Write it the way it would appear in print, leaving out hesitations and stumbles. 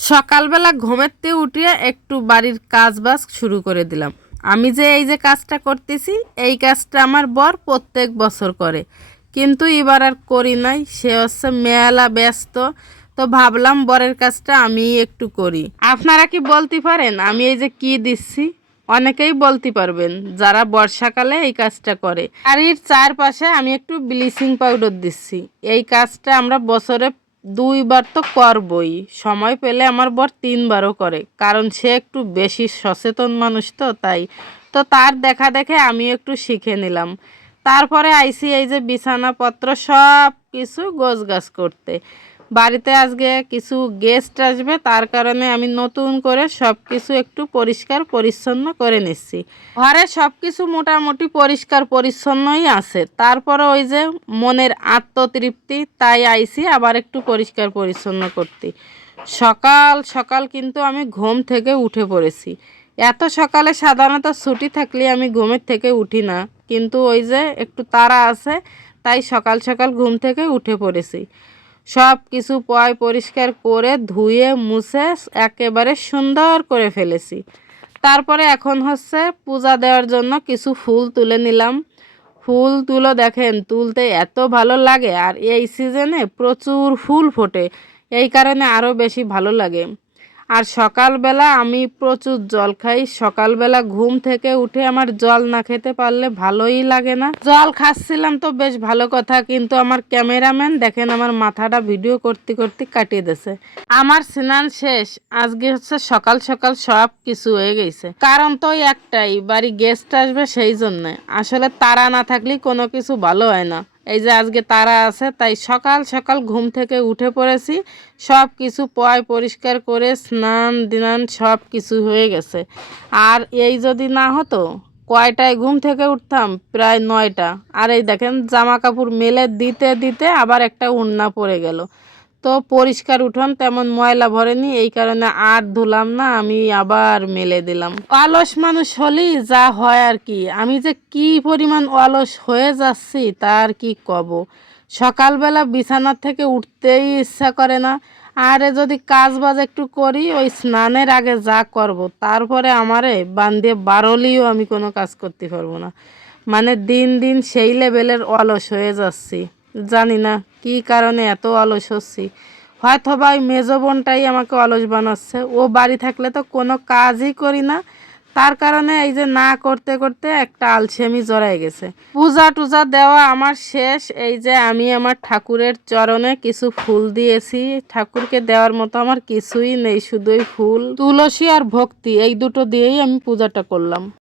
সকালবেলা ঘুমেতে উঠিয়ে একটু বাড়ির কাজবাজ শুরু করে দিলাম। আমি যে এই যে কাজটা করতেছি, এই কাজটা আমার বর প্রত্যেক বছর করে, কিন্তু এবার আর করি নাই। সে হচ্ছে মেলা ব্যস্ত, তো ভাবলাম বরের কাজটা আমি একটু করি। আপনারা কি বলতে পারেন আমি এই যে কি দিচ্ছি? অনেকেই বলতে পারবেন যারা বর্ষাকালে এই কাজটা করে। বাড়ির চারপাশে আমি একটু ব্লিচিং পাউডার দিচ্ছি। এই কাজটা আমরা বছরে 2বার তো করবই, সময় পেলে আমার বর 3বারও করে, কারণ সে একটু বেশি সচেতন মানুষ, তো তাই তো তার দেখা দেখে আমি একটু শিখে নিলাম। তারপরে আইসি এই যে বিছানাপত্র সব কিছু গোছগাছ করতে। বাড়িতে আজকে কিছু গেস্ট আসবে, তার কারণে আমি নতুন করে সব কিছু একটু পরিষ্কার পরিচ্ছন্ন করে নিচ্ছি। ঘরে সব কিছু মোটামুটি পরিষ্কার পরিচ্ছন্নই আছে, তারপরে ওই যে মনের আত্মতৃপ্তি, তাই আইসি আবার একটু পরিষ্কার পরিচ্ছন্ন করতে। সকাল সকাল কিন্তু আমি ঘুম থেকে উঠে পড়েছি। এত সকালে সাধারণত ছুটি থাকলে আমি ঘুমের থেকে উঠি না, কিন্তু ওই যে একটু তাড়া আছে, তাই সকাল সকাল ঘুম থেকে উঠে পড়েছি। সব কিছু পরিষ্কার করে ধুয়ে মুছে একেবারে সুন্দর করে ফেলেছি। তারপরে এখন হচ্ছে পূজা দেওয়ার জন্য কিছু ফুল তুলে নিলাম। ফুলগুলো দেখেন তুলতে এত ভালো লাগে, আর এই সিজনে প্রচুর ফুল ফোটে, এই কারণে আরও বেশি ভালো লাগে। আর সকালবেলা আমি প্রচুর জল খাই। সকালবেলা ঘুম থেকে উঠে আমার জল না খেতে পারলে ভালোই লাগে না। জল খাচ্ছিলাম তো বেশ ভালো কথা, কিন্তু আমার ক্যামেরাম্যান দেখেন আমার মাথাটা ভিডিও করতে করতে কাটিয়ে দিয়েছে। আমার স্নান শেষ, আজকে হচ্ছে সকাল সকাল সব কিছু হয়ে গেছে। কারণ তো একটাই, বাড়ি গেস্ট আসবে, সেই জন্যে। আসলে তারা না থাকলে কোনো কিছু ভালো হয় না। এই যে আজকে তারা আছে, তাই সকাল সকাল ঘুম থেকে উঠে পড়েছি। সব কিছু পরিষ্কার করে স্নান দিনান সব কিছু হয়ে গেছে। আর এই যদি না হতো, কয়টায় ঘুম থেকে উঠতাম? প্রায় 9টা। আর এই দেখেন জামা কাপড় মেলে দিতে দিতে আবার একটা ওড়না পড়ে গেল। তো পরিষ্কার উঠোন তেমন ময়লা ভরেনি, এই কারণে আর ধুলাম না, আমি আবার মেলে দিলাম। অলস মানুষ হলেই যা হয় আর কি। আমি যে কি পরিমাণ অলস হয়ে যাচ্ছি তার কি কব। সকালবেলা বিছানার থেকে উঠতেই ইচ্ছা করে না। আরে যদি কাজ বাজ একটু করি, ওই স্নানের আগে যা করব, তারপরে আমারে বান্ধিয়ে বারলিও আমি কোনো কাজ করতে পারবো না। মানে দিন দিন সেই লেভেলের অলস হয়ে যাচ্ছি। জানি না কি কারণে এত অলস হচ্ছি। হয়তো বা ওই মেজো বোনটাই আমাকে অলস বানাচ্ছে। ও বাড়ি থাকলে তো কোনো কাজই করি না, তার কারণে এই যে না করতে করতে একটা আলসেমি জড়াই গেছে। পূজা টুজা দেওয়া আমার শেষ। এই যে আমি আমার ঠাকুরের চরণে কিছু ফুল দিয়েছি। ঠাকুরকে দেওয়ার মতো আমার কিছুই নেই, শুধুই ফুল, তুলসী আর ভক্তি, এই দুটো দিয়েই আমি পূজাটা করলাম।